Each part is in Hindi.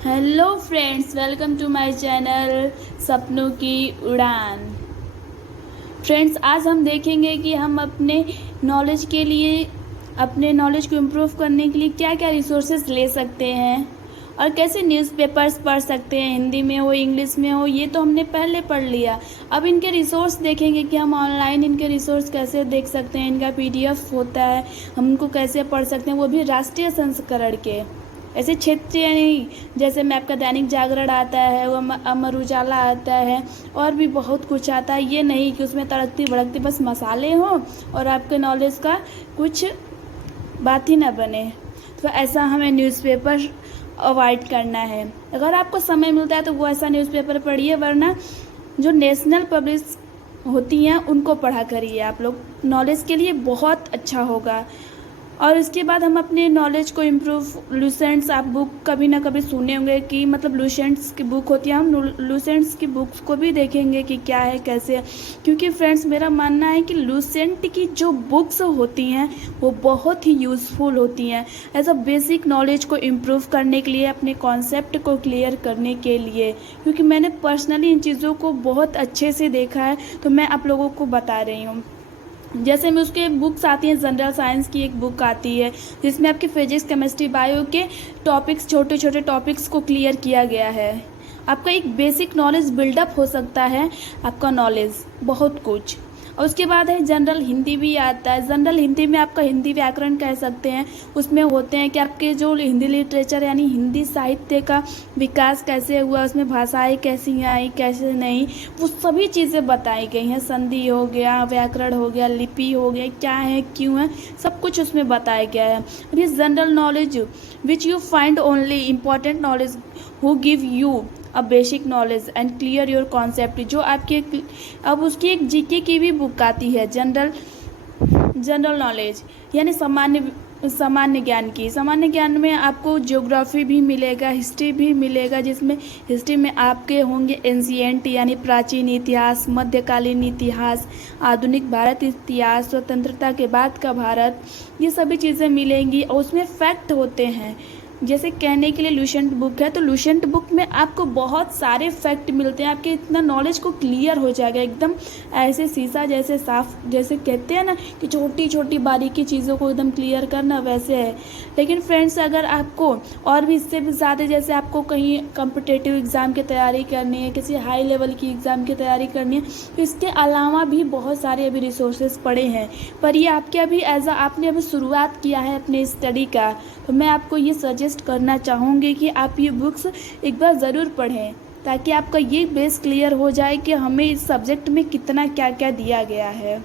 Hello friends, welcome to my channel सपनों की उड़ान। फ्रेंड्स, आज हम देखेंगे कि हम अपने नॉलेज के लिए, अपने नॉलेज को इम्प्रूव करने के लिए क्या क्या रिसोर्सेज ले सकते हैं और कैसे न्यूज़पेपर्स पढ़ सकते हैं, हिंदी में हो इंग्लिश में हो। ये तो हमने पहले पढ़ लिया। अब इनके रिसोर्स देखेंगे कि हम ऑनलाइन इनके रिसोर्स कैसे देख सकते हैं। इनका पीडीएफ होता है, हम उनको कैसे पढ़ सकते हैं, वो भी राष्ट्रीय संस्करण के। ऐसे क्षेत्रीय नहीं, जैसे मैं आपका दैनिक जागरण आता है, वो अमर उजाला आता है, और भी बहुत कुछ आता है। ये नहीं कि उसमें तड़कती भड़कती बस मसाले हों और आपके नॉलेज का कुछ बात ही ना बने। तो ऐसा हमें न्यूज़पेपर अवॉइड करना है। अगर आपको समय मिलता है तो वो ऐसा न्यूज़पेपर पढ़िए, वरना जो नेशनल पब्लिश होती हैं उनको पढ़ा करिए। आप लोग नॉलेज के लिए बहुत अच्छा होगा। और इसके बाद हम अपने नॉलेज को इम्प्रूव, लूसेंट्स, आप बुक कभी ना कभी सुने होंगे कि मतलब लूसेंट्स की बुक होती है। हम लूसेंट्स की बुक्स को भी देखेंगे कि क्या है कैसे है। क्योंकि फ्रेंड्स, मेरा मानना है कि लूसेंट की जो बुक्स होती हैं वो बहुत ही यूज़फुल होती हैं एज अ बेसिक नॉलेज को इम्प्रूव करने के लिए, अपने कॉन्सेप्ट को क्लियर करने के लिए। क्योंकि मैंने पर्सनली इन चीज़ों को बहुत अच्छे से देखा है, तो मैं आप लोगों को बता रही हूँ। जैसे में उसके बुक्स आती हैं, जनरल साइंस की एक बुक आती है जिसमें आपके फिजिक्स, केमिस्ट्री, बायो के टॉपिक्स, छोटे छोटे टॉपिक्स को क्लियर किया गया है। आपका एक बेसिक नॉलेज बिल्डअप हो सकता है, आपका नॉलेज बहुत कुछ। और उसके बाद है जनरल हिंदी भी आता है। जनरल हिंदी में आपका हिंदी व्याकरण कह सकते हैं। उसमें होते हैं कि आपके जो हिंदी लिटरेचर यानी हिंदी साहित्य का विकास कैसे हुआ, उसमें भाषाएं कैसी आई कैसे नहीं, वो सभी चीज़ें बताई गई हैं। संधि हो गया, व्याकरण हो गया, लिपि हो गया, क्या है क्यों है, सब कुछ उसमें बताया गया है। अब ये general knowledge which you find only important knowledge who give you a basic knowledge and clear your concept, जो आपके। अब उसकी एक जीके की भी बुक आती है, जनरल नॉलेज यानी सामान्य ज्ञान की। सामान्य ज्ञान में आपको ज्योग्राफी भी मिलेगा, हिस्ट्री भी मिलेगा, जिसमें हिस्ट्री में आपके होंगे एंशिएंट यानी प्राचीन इतिहास, मध्यकालीन इतिहास, आधुनिक भारत इतिहास, स्वतंत्रता के बाद का भारत, ये सभी चीज़ें मिलेंगी। और उसमें फैक्ट होते हैं। जैसे कहने के लिए लूसेंट बुक है, तो लूसेंट बुक में आपको बहुत सारे फैक्ट मिलते हैं। आपके इतना नॉलेज को क्लियर हो जाएगा एकदम, ऐसे शीशा जैसे साफ, जैसे कहते हैं ना कि छोटी छोटी बारीकी चीज़ों को एकदम क्लियर करना, वैसे है। लेकिन फ्रेंड्स, अगर आपको और भी इससे भी ज़्यादा, जैसे आपको कहीं कॉम्पिटिटिव एग्ज़ाम की तैयारी करनी है, किसी हाई लेवल की एग्ज़ाम की तैयारी करनी है, तो इसके अलावा भी बहुत सारे अभी रिसोर्सेज पड़े हैं। पर ये आपके अभी आपने अभी शुरुआत किया है अपने स्टडी का, तो मैं आपको ये सजेस्ट करना चाहूँगी कि आप ये बुक्स एक बार ज़रूर पढ़ें, ताकि आपका ये बेस क्लियर हो जाए कि हमें इस सब्जेक्ट में कितना क्या क्या दिया गया है।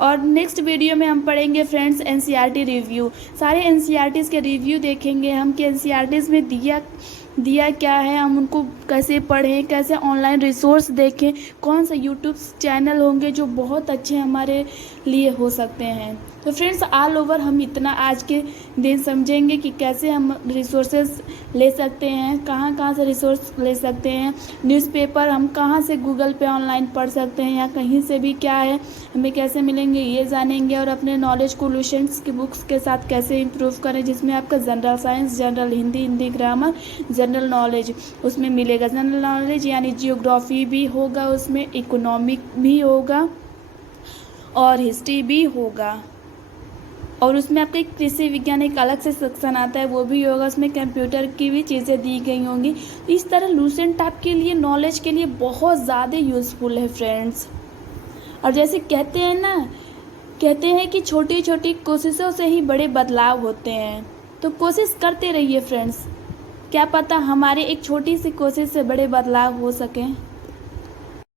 और नेक्स्ट वीडियो में हम पढ़ेंगे फ्रेंड्स एनसीईआरटी रिव्यू। सारे एनसीईआरटीज़ के रिव्यू देखेंगे हम कि एनसीईआरटीज़ में दिया क्या है, हम उनको कैसे पढ़ें, कैसे ऑनलाइन रिसोर्स देखें, कौन सा यूट्यूब चैनल होंगे जो बहुत अच्छे हमारे लिए हो सकते हैं। तो फ्रेंड्स, ऑल ओवर हम इतना आज के दिन समझेंगे कि कैसे हम रिसोर्सेज ले सकते हैं, कहाँ कहाँ से रिसोर्स ले सकते हैं, न्यूज़पेपर हम कहाँ से गूगल पे ऑनलाइन पढ़ सकते हैं, या कहीं से भी क्या है, हमें कैसे मिलेंगे, ये जानेंगे। और अपने नॉलेज को लूसेंट्स की बुक्स के साथ कैसे इम्प्रूव करें, जिसमें आपका general science, general Hindi, Hindi grammar, general knowledge उसमें मिलेगा। जनरल नॉलेज यानी जियोग्राफी भी होगा, उसमें इकोनॉमिक भी होगा और हिस्ट्री भी होगा। और उसमें आपका एक कृषि विज्ञान एक अलग से सेक्शन आता है, वो भी होगा। उसमें कंप्यूटर की भी चीज़ें दी गई होंगी। इस तरह लूसेंट आपके लिए, नॉलेज के लिए बहुत ज़्यादा यूज़फुल है फ्रेंड्स। और जैसे कहते हैं कि छोटी छोटी कोशिशों से ही बड़े बदलाव होते हैं। तो कोशिश करते रहिए फ्रेंड्स, क्या पता हमारे एक छोटी सी कोशिश से बड़े बदलाव हो सकें।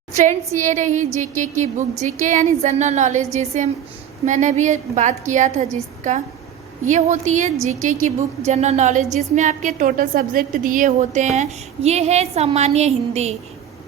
फ्रेंड्स, ये रही जीके की बुक। जीके यानी जनरल नॉलेज, जिसे मैंने अभी बात किया था, जिसका ये होती है जीके की बुक, जनरल नॉलेज, जिसमें आपके टोटल सब्जेक्ट दिए होते हैं। ये है सामान्य हिंदी,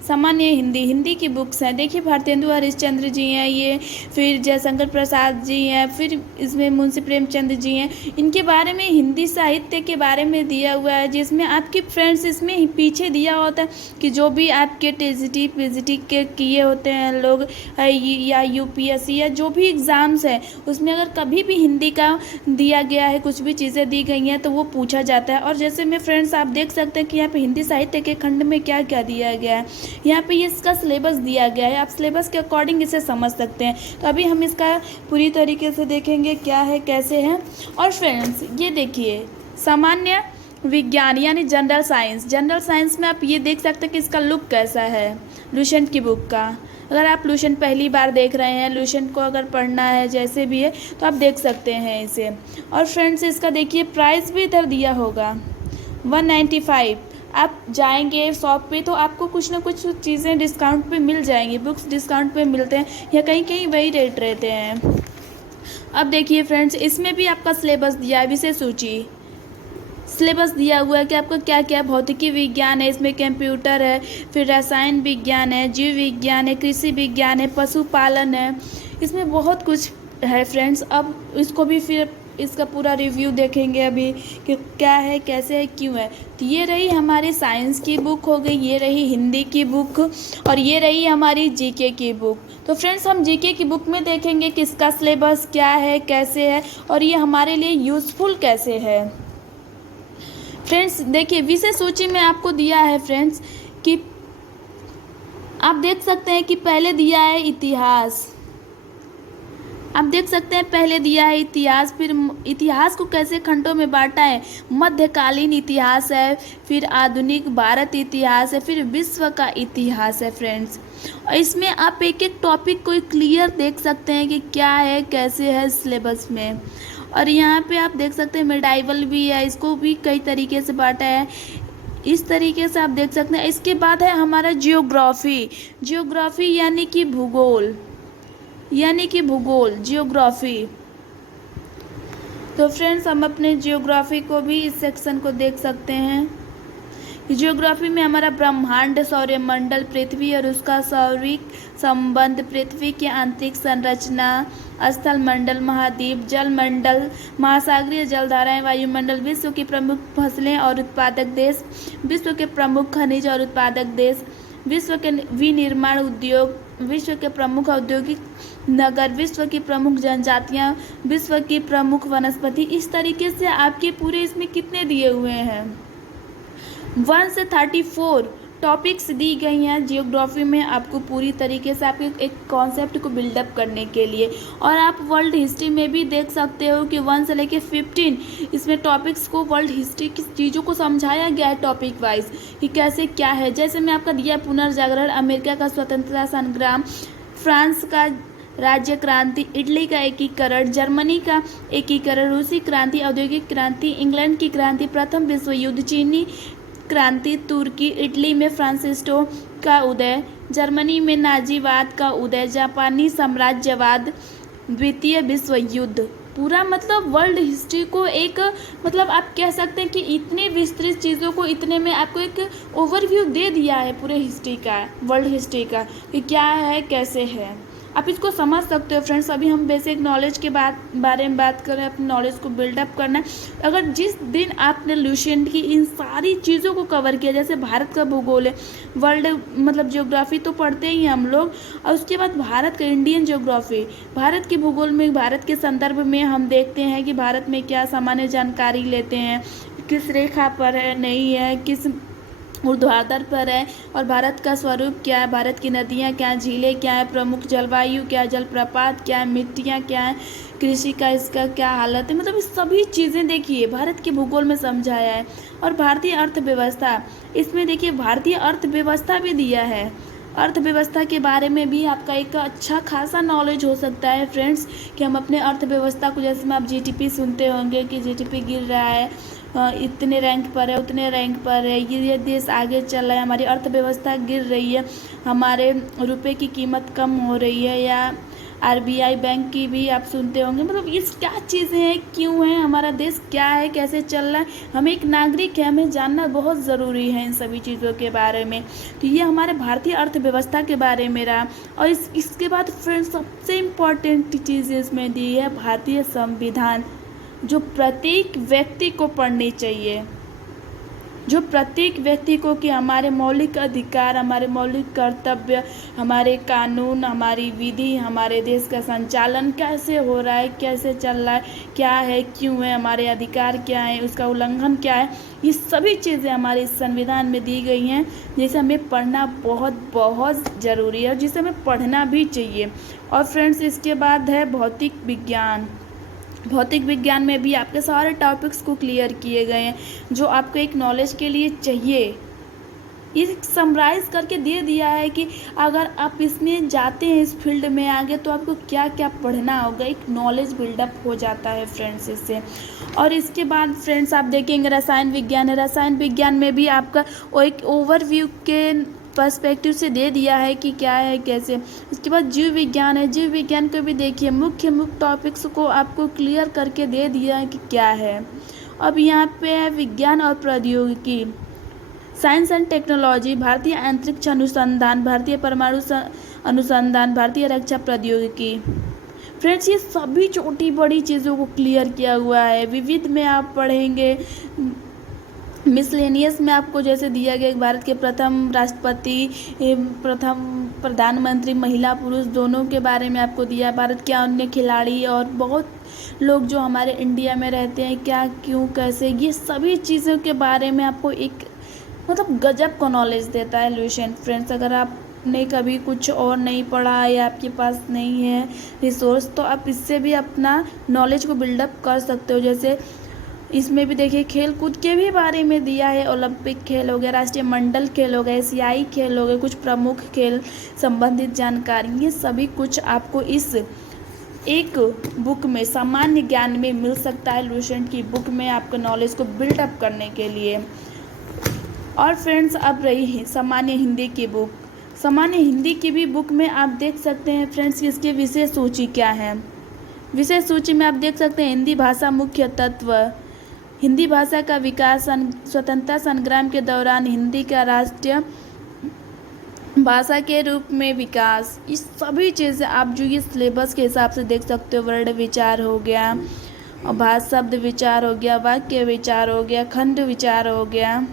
सामान्य हिंदी, हिंदी की बुक्स हैं। देखिए भारतेंदु हरिश्चंद्र जी हैं ये, फिर जयशंकर प्रसाद जी हैं, फिर इसमें मुंशी प्रेमचंद जी हैं। इनके बारे में हिंदी साहित्य के बारे में दिया हुआ है, जिसमें आपकी फ्रेंड्स इसमें पीछे दिया होता है कि जो भी आपके टीजीटी पीजीटी के किए होते हैं लोग या यूपीएससी या जो भी एग्ज़ाम्स है, उसमें अगर कभी भी हिंदी का दिया गया है, कुछ भी चीज़ें दी गई हैं तो वो पूछा जाता है। और जैसे में फ्रेंड्स आप देख सकते हैं कि यहाँ पे हिंदी साहित्य के खंड में क्या क्या दिया गया है। यहाँ पे इसका सिलेबस दिया गया है, आप सिलेबस के अकॉर्डिंग इसे समझ सकते हैं। तो अभी हम इसका पूरी तरीके से देखेंगे क्या है कैसे है। और फ्रेंड्स ये देखिए सामान्य विज्ञान यानी जनरल साइंस, जनरल साइंस में आप ये देख सकते हैं कि इसका लुक कैसा है लुसेंट की बुक का। अगर आप लुसेंट पहली बार देख रहे हैं, लुसेंट को अगर पढ़ना है जैसे भी है तो आप देख सकते हैं इसे। और फ्रेंड्स इसका देखिए प्राइस भी इधर दिया होगा 195। आप जाएंगे शॉप पे तो आपको कुछ ना कुछ चीज़ें डिस्काउंट पे मिल जाएंगी, बुक्स डिस्काउंट पे मिलते हैं या कहीं कहीं वही रेट रहते हैं। अब देखिए फ्रेंड्स इसमें भी आपका सिलेबस दिया है, विषय सूची सिलेबस दिया हुआ है कि आपका क्या क्या भौतिकी विज्ञान है, इसमें कंप्यूटर है, फिर रसायन विज्ञान है, जीव विज्ञान है, कृषि विज्ञान है, पशुपालन है, इसमें बहुत कुछ है फ्रेंड्स। अब इसको भी फिर इसका पूरा रिव्यू देखेंगे अभी कि क्या है कैसे है क्यों है। तो ये रही हमारी साइंस की बुक हो गई, ये रही हिंदी की बुक और ये रही हमारी जीके की बुक। तो फ्रेंड्स हम जीके की बुक में देखेंगे कि इसका सिलेबस क्या है कैसे है और ये हमारे लिए यूज़फुल कैसे है। फ्रेंड्स देखिए विषय सूची में आपको दिया है फ्रेंड्स कि आप देख सकते हैं कि पहले दिया है इतिहास, आप देख सकते हैं पहले दिया है इतिहास, फिर इतिहास को कैसे खंडों में बांटा है, मध्यकालीन इतिहास है, फिर आधुनिक भारत इतिहास है, फिर विश्व का इतिहास है फ्रेंड्स। और इसमें आप एक एक टॉपिक को क्लियर देख सकते हैं कि क्या है कैसे है सिलेबस में। और यहाँ पे आप देख सकते हैं मेडाइवल भी है, इसको भी कई तरीके से बांटा है, इस तरीके से आप देख सकते हैं। इसके बाद है हमारा जियोग्राफी, जियोग्राफी यानी कि भूगोल, यानी कि भूगोल जियोग्राफी। तो फ्रेंड्स हम अपने जियोग्राफी को भी इस सेक्शन को देख सकते हैं। जियोग्राफी में हमारा ब्रह्मांड, सौरमंडल, पृथ्वी और उसका सौरिक संबंध, पृथ्वी की आंतरिक संरचना, स्थल मंडल, महाद्वीप, जल मंडल, महासागरीय जलधाराएं, वायुमंडल, विश्व की प्रमुख फसलें और उत्पादक देश, विश्व के प्रमुख खनिज और उत्पादक देश, विश्व के विनिर्माण उद्योग, विश्व के प्रमुख औद्योगिक नगर, विश्व की प्रमुख जनजातियां, विश्व की प्रमुख वनस्पति। इस तरीके से आपके पूरे इसमें कितने दिए हुए हैं 1 से 34 टॉपिक्स दी गई हैं जियोग्राफी में आपको पूरी तरीके से आपके एक कॉन्सेप्ट को बिल्डअप करने के लिए। और आप वर्ल्ड हिस्ट्री में भी देख सकते हो कि 1 से लेके 15 इसमें टॉपिक्स को वर्ल्ड हिस्ट्री की चीज़ों को समझाया गया है टॉपिक वाइज कि कैसे क्या है। जैसे मैं आपका दिया पुनर्जागरण, अमेरिका का स्वतंत्रता संग्राम, फ्रांस का राज्य क्रांति, इटली का एकीकरण, जर्मनी का एकीकरण, रूसी क्रांति, औद्योगिक क्रांति, इंग्लैंड की क्रांति, प्रथम विश्व युद्ध, चीनी क्रांति, तुर्की, इटली में फ्रांसिस्को का उदय, जर्मनी में नाजीवाद का उदय, जापानी साम्राज्यवाद, द्वितीय विश्व युद्ध। पूरा मतलब वर्ल्ड हिस्ट्री को एक मतलब आप कह सकते हैं कि इतने विस्तृत चीज़ों को इतने में आपको एक ओवरव्यू दे दिया है पूरे हिस्ट्री का, वर्ल्ड हिस्ट्री का कि क्या है कैसे है, आप इसको समझ सकते हो फ्रेंड्स। अभी हम बेसिक नॉलेज के बारे में बात करें, अपने नॉलेज को बिल्डअप करना है। अगर जिस दिन आपने लुसेंट की इन सारी चीज़ों को कवर किया, जैसे भारत का भूगोल है, वर्ल्ड मतलब ज्योग्राफी तो पढ़ते ही हम लोग, और उसके बाद भारत का इंडियन ज्योग्राफी, भारत के भूगोल में भारत के संदर्भ में हम देखते हैं कि भारत में क्या सामान्य जानकारी लेते हैं, किस रेखा पर है नहीं है, किस ऊर्ध्वाधर पर है, और भारत का स्वरूप क्या है, भारत की नदियाँ क्या हैं, झीलें क्या है, प्रमुख जलवायु क्या है, जलप्रपात क्या है, मिट्टियाँ क्या है, कृषि का इसका क्या हालत है, मतलब इस सभी चीज़ें देखिए भारत के भूगोल में समझाया है। और भारतीय अर्थव्यवस्था, इसमें देखिए भारतीय अर्थव्यवस्था भी दिया है, अर्थव्यवस्था के बारे में भी आपका एक अच्छा खासा नॉलेज हो सकता है फ्रेंड्स कि हम अपने अर्थव्यवस्था को, जैसे में आप जीडीपी सुनते होंगे कि जीडीपी गिर रहा है, इतने रैंक पर है, उतने रैंक पर है, ये देश आगे चल रहा है, हमारी अर्थव्यवस्था गिर रही है, हमारे रुपए की कीमत कम हो रही है, या आरबीआई बैंक की भी आप सुनते होंगे। मतलब ये क्या चीज़ें हैं, क्यों है, हमारा देश क्या है, कैसे चल रहा है, हम एक नागरिक है, हमें जानना बहुत ज़रूरी है इन सभी चीज़ों के बारे में। तो ये हमारे भारतीय अर्थव्यवस्था के बारे में रहा। और इसके बाद फ्रेंड्स सबसे इम्पॉर्टेंट चीज़ इसमें दी है भारतीय संविधान, जो प्रत्येक व्यक्ति को पढ़नी चाहिए, जो प्रत्येक व्यक्ति को कि हमारे मौलिक अधिकार, हमारे मौलिक कर्तव्य, हमारे कानून, हमारी विधि, हमारे देश का संचालन कैसे हो रहा है, कैसे चल रहा है, क्या है, क्यों है, हमारे अधिकार क्या है, उसका उल्लंघन क्या है, ये सभी चीज़ें हमारे इस संविधान में दी गई हैं, जिसे हमें पढ़ना बहुत बहुत ज़रूरी है और जिसे हमें पढ़ना भी चाहिए। और फ्रेंड्स इसके बाद है भौतिक विज्ञान। भौतिक विज्ञान में भी आपके सारे टॉपिक्स को क्लियर किए गए हैं जो आपको एक नॉलेज के लिए चाहिए। ये समराइज़ करके दे दिया है कि अगर आप इसमें जाते हैं, इस फील्ड में आगे, तो आपको क्या क्या पढ़ना होगा, एक नॉलेज बिल्डअप हो जाता है फ्रेंड्स इससे। और इसके बाद फ्रेंड्स आप देखेंगे रसायन विज्ञान है। रसायन विज्ञान में भी आपका वो एक ओवरव्यू के पर्सपेक्टिव से दे दिया है कि क्या है, कैसे। उसके बाद जीव विज्ञान है। जीव विज्ञान को भी देखिए, मुख्य टॉपिक्स को आपको क्लियर करके दे दिया है कि क्या है। अब यहाँ पे है विज्ञान और प्रौद्योगिकी, साइंस एंड टेक्नोलॉजी, भारतीय अंतरिक्ष अनुसंधान, भारतीय परमाणु अनुसंधान, भारतीय रक्षा प्रौद्योगिकी। फ्रेंड्स ये सभी छोटी बड़ी चीज़ों को क्लियर किया हुआ है। विविध में आप पढ़ेंगे, मिसलेनियस में आपको जैसे दिया गया भारत के प्रथम राष्ट्रपति, प्रथम प्रधानमंत्री, महिला पुरुष दोनों के बारे में आपको दिया, भारत के अन्य खिलाड़ी और बहुत लोग जो हमारे इंडिया में रहते हैं, क्या, क्यों, कैसे, ये सभी चीज़ों के बारे में आपको एक मतलब गजब का नॉलेज देता है लुसेंट। फ्रेंड्स अगर आपने कभी कुछ और नहीं पढ़ा या आपके पास नहीं है रिसोर्स, तो आप इससे भी अपना नॉलेज को बिल्डअप कर सकते हो। जैसे इसमें भी देखिए खेल कूद के भी बारे में दिया है, ओलंपिक खेल हो गया, राष्ट्रीय मंडल खेल हो गया, एशियाई खेल हो गए, कुछ प्रमुख खेल संबंधित जानकारी, ये सभी कुछ आपको इस एक बुक में, सामान्य ज्ञान में मिल सकता है लुसेंट की बुक में, आपके नॉलेज को बिल्डअप करने के लिए। और फ्रेंड्स अब रही है सामान्य हिंदी की बुक। सामान्य हिंदी की भी बुक में आप देख सकते हैं फ्रेंड्स इसकी विषय सूची क्या है। विषय सूची में आप देख सकते हैं हिंदी भाषा मुख्य तत्व, हिंदी भाषा का विकास, स्वतंत्रता संग्राम के दौरान हिंदी का राष्ट्रीय भाषा के रूप में विकास, इस सभी चीज़ें आप जो ये सिलेबस के हिसाब से देख सकते हो। वर्ण विचार हो गया, और भाषा शब्द विचार हो गया, वाक्य विचार हो गया, खंड विचार हो गया।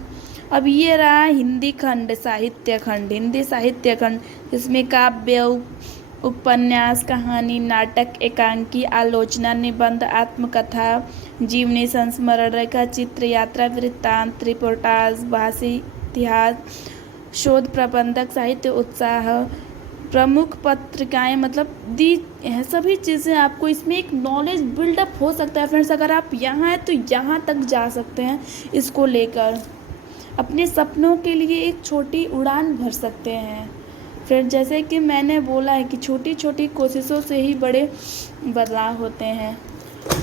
अब ये रहा हिंदी खंड, साहित्य खंड, हिंदी साहित्य खंड, जिसमें काव्य, उपन्यास, कहानी, नाटक, एकांकी, आलोचना, निबंध, आत्मकथा, जीवनी, संस्मरण, रेखा चित्र, यात्रा वृत्तांत, रिपोर्टाज, भाषी इतिहास, शोध प्रबंधक, साहित्य उत्साह, प्रमुख पत्रिकाएं, मतलब दी सभी चीज़ें आपको इसमें एक नॉलेज बिल्डअप हो सकता है। फ्रेंड्स अगर आप यहाँ हैं तो यहाँ तक जा सकते हैं, इसको लेकर अपने सपनों के लिए एक छोटी उड़ान भर सकते हैं। फिर जैसे कि मैंने बोला है कि छोटी छोटी कोशिशों से ही बड़े बदलाव होते हैं।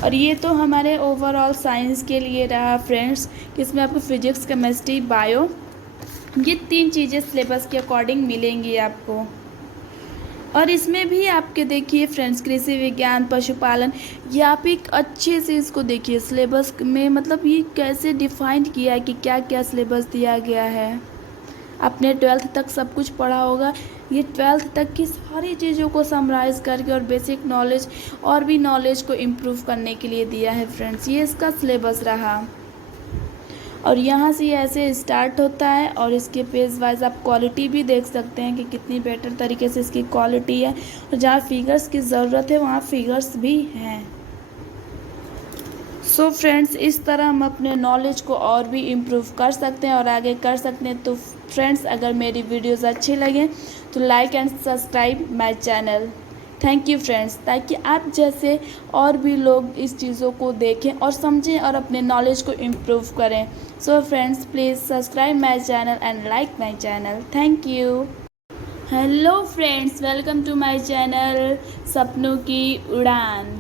और ये तो हमारे ओवरऑल साइंस के लिए रहा फ्रेंड्स, कि इसमें आपको फिजिक्स, केमिस्ट्री, बायो, ये 3 चीज़ें सिलेबस के अकॉर्डिंग मिलेंगी आपको। और इसमें भी आपके देखिए फ्रेंड्स कृषि विज्ञान, पशुपालन, ये आप एक अच्छे से इसको देखिए सिलेबस में, मतलब ये कैसे डिफाइन किया है कि क्या क्या सिलेबस दिया गया है। आपने 12th तक सब कुछ पढ़ा होगा, ये 12th तक की सारी चीज़ों को समराइज़ करके और बेसिक नॉलेज और भी नॉलेज को इम्प्रूव करने के लिए दिया है फ्रेंड्स। ये इसका सिलेबस रहा और यहाँ से ऐसे स्टार्ट होता है और इसके पेज वाइज आप क्वालिटी भी देख सकते हैं कि कितनी बेटर तरीके से इसकी क्वालिटी है, और जहाँ फिगर्स की ज़रूरत है वहाँ फिगर्स भी हैं। सो फ्रेंड्स इस तरह हम अपने नॉलेज को और भी इम्प्रूव कर सकते हैं और आगे कर सकते हैं। तो फ्रेंड्स अगर मेरी वीडियोज़ अच्छी लगें तो like and subscribe my channel. Thank you friends, ताकि आप जैसे और भी लोग इस चीज़ों को देखें और समझें और अपने नॉलेज को इम्प्रूव करें। So friends please subscribe my channel and like my channel. Thank you. Hello friends, welcome to my channel सपनों की उड़ान।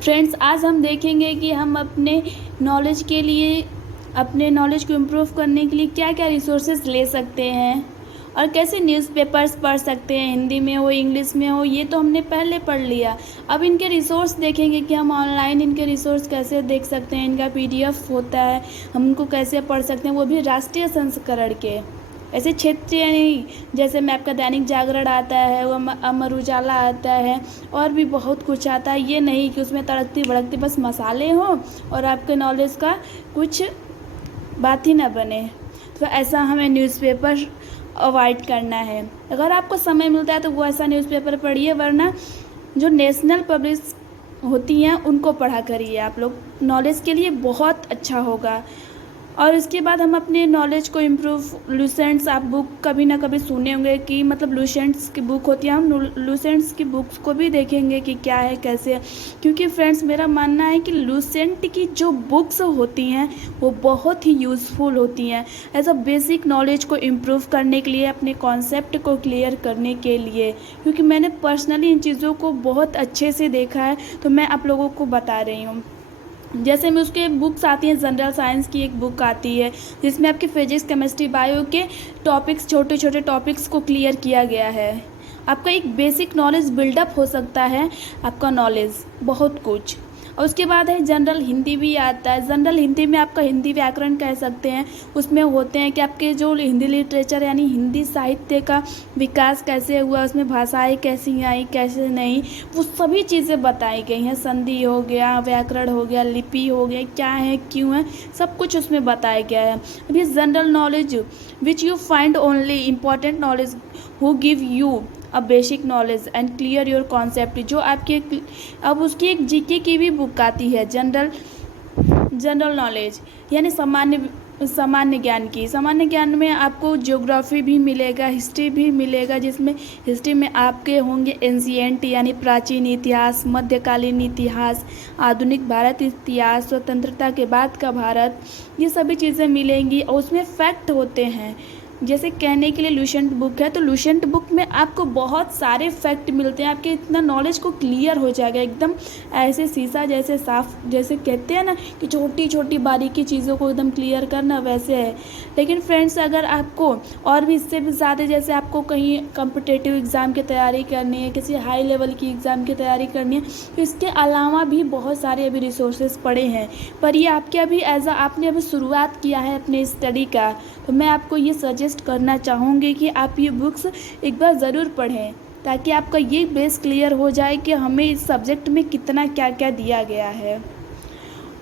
फ्रेंड्स आज हम देखेंगे कि हम अपने नॉलेज के लिए, अपने नॉलेज को इम्प्रूव करने के लिए क्या क्या रिसोर्सेज ले सकते हैं और कैसे न्यूज़पेपर्स पढ़ सकते हैं, हिंदी में हो इंग्लिश में हो, ये तो हमने पहले पढ़ लिया। अब इनके रिसोर्स देखेंगे कि हम ऑनलाइन इनके रिसोर्स कैसे देख सकते हैं, इनका PDF होता है, हम उनको कैसे पढ़ सकते हैं, वो भी राष्ट्रीय संस्करण के, ऐसे क्षेत्रीय नहीं। जैसे मैं आपका दैनिक जागरण आता है, वो अमर उजाला आता है, और भी बहुत कुछ आता है। ये नहीं कि उसमें तड़कती भड़कती बस मसाले हों और आपके नॉलेज का कुछ बात ही ना बने। तो ऐसा हमें न्यूज़पेपर अवॉइड करना है। अगर आपको समय मिलता है तो वो ऐसा न्यूज़पेपर पढ़िए, वरना जो नेशनल पब्लिश होती हैं उनको पढ़ा करिए। आप लोग नॉलेज के लिए बहुत अच्छा होगा। और इसके बाद हम अपने नॉलेज को इम्प्रूव, लूसेंट्स आप बुक कभी ना कभी सुने होंगे कि मतलब लूसेंट्स की बुक होती है, हम लूसेंट्स की बुक्स को भी देखेंगे कि क्या है कैसे है। क्योंकि फ्रेंड्स मेरा मानना है कि लूसेंट की जो बुक्स होती हैं वो बहुत ही यूज़फुल होती हैं एज अ बेसिक नॉलेज को इम्प्रूव करने के लिए, अपने कॉन्सेप्ट को क्लियर करने के लिए। क्योंकि मैंने पर्सनली इन चीज़ों को बहुत अच्छे से देखा है, तो मैं आप लोगों को बता रही हूँ। जैसे में उसके बुक्स आती हैं, जनरल साइंस की एक बुक आती है जिसमें आपके फिजिक्स, केमिस्ट्री, बायो के टॉपिक्स, छोटे छोटे टॉपिक्स को क्लियर किया गया है। आपका एक बेसिक नॉलेज बिल्डअप हो सकता है, आपका नॉलेज बहुत कुछ। और उसके बाद है जनरल हिंदी भी आता है। जनरल हिंदी में आपका हिंदी व्याकरण कह सकते हैं, उसमें होते हैं कि आपके जो हिंदी लिटरेचर यानी हिंदी साहित्य का विकास कैसे हुआ, उसमें भाषाएं कैसी आई कैसे नहीं, वो सभी चीज़ें बताई गई हैं। संधि हो गया, व्याकरण हो गया, लिपि हो गया, क्या है क्यों है, सब कुछ उसमें बताया गया है। अभी general knowledge which you find only important knowledge who give you a basic knowledge and clear your concept, जो आपके, अब उसकी एक GK की भी बुक आती है, जनरल नॉलेज यानी सामान्य ज्ञान की। सामान्य ज्ञान में आपको ज्योग्राफी भी मिलेगा, हिस्ट्री भी मिलेगा, जिसमें हिस्ट्री में आपके होंगे एंशिएंट यानी प्राचीन इतिहास, मध्यकालीन इतिहास, आधुनिक भारत इतिहास, स्वतंत्रता के बाद का भारत, ये सभी चीज़ें मिलेंगी। और उसमें फैक्ट होते हैं, जैसे कहने के लिए लूसेंट बुक है, तो लूसेंट बुक में आपको बहुत सारे फैक्ट मिलते हैं, आपके इतना नॉलेज को क्लियर हो जाएगा एकदम, ऐसे शीशा जैसे साफ, जैसे कहते हैं ना कि छोटी छोटी बारीकी चीज़ों को एकदम क्लियर करना, वैसे है। लेकिन फ्रेंड्स अगर आपको और भी इससे भी ज़्यादा, जैसे आपको कहीं कॉम्पिटिटिव एग्ज़ाम की तैयारी करनी है, किसी हाई लेवल की एग्ज़ाम की तैयारी करनी है, तो इसके अलावा भी बहुत सारे अभी रिसोर्सेज पड़े हैं। पर ये आपके अभी आपने अभी शुरुआत किया है अपने स्टडी का, तो मैं आपको ये सजेस्ट करना चाहूँगी कि आप ये बुक्स एक बार ज़रूर पढ़ें, ताकि आपका ये बेस क्लियर हो जाए कि हमें इस सब्जेक्ट में कितना क्या क्या दिया गया है।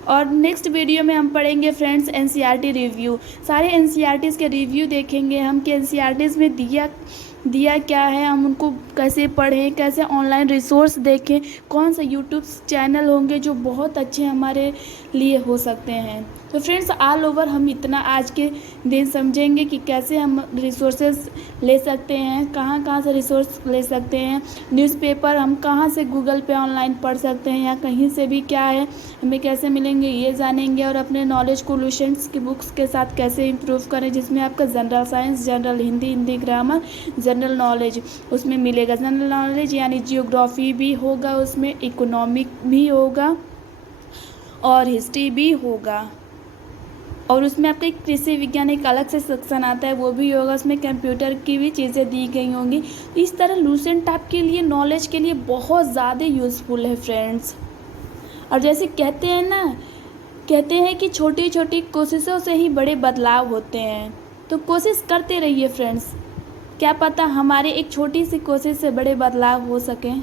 और नेक्स्ट वीडियो में हम पढ़ेंगे फ्रेंड्स NCERT रिव्यू, सारे NCERTs के रिव्यू देखेंगे हम कि NCERTs में दिया क्या है, हम उनको कैसे पढ़ें, कैसे ऑनलाइन रिसोर्स देखें, कौन से यूट्यूब चैनल होंगे जो बहुत अच्छे हमारे लिए हो सकते हैं। तो फ्रेंड्स ऑल ओवर हम इतना आज के दिन समझेंगे कि कैसे हम रिसोर्सेज ले सकते हैं, कहाँ से रिसोर्स ले सकते हैं, न्यूज़पेपर हम कहाँ से गूगल पे ऑनलाइन पढ़ सकते हैं या कहीं से भी क्या है, हमें कैसे मिलेंगे ये जानेंगे। और अपने नॉलेज को लूसेंट्स की बुक्स के साथ कैसे इम्प्रूव करें, जिसमें आपका general science, general Hindi, Hindi grammar, general knowledge उसमें मिलेगा। जनरल नॉलेज यानी जियोग्राफी भी होगा, उसमें इकोनॉमिक भी होगा और हिस्ट्री भी होगा। और उसमें आपका एक कृषि विज्ञान एक अलग से सेक्शन आता है, वो भी होगा, उसमें कंप्यूटर की भी चीज़ें दी गई होंगी। इस तरह लूसेंट आपके लिए नॉलेज के लिए बहुत ज़्यादा यूज़फुल है फ्रेंड्स। और जैसे कहते हैं कि छोटी छोटी कोशिशों से ही बड़े बदलाव होते हैं, तो कोशिश करते रहिए फ्रेंड्स, क्या पता हमारे एक छोटी सी कोशिश से बड़े बदलाव हो सकें।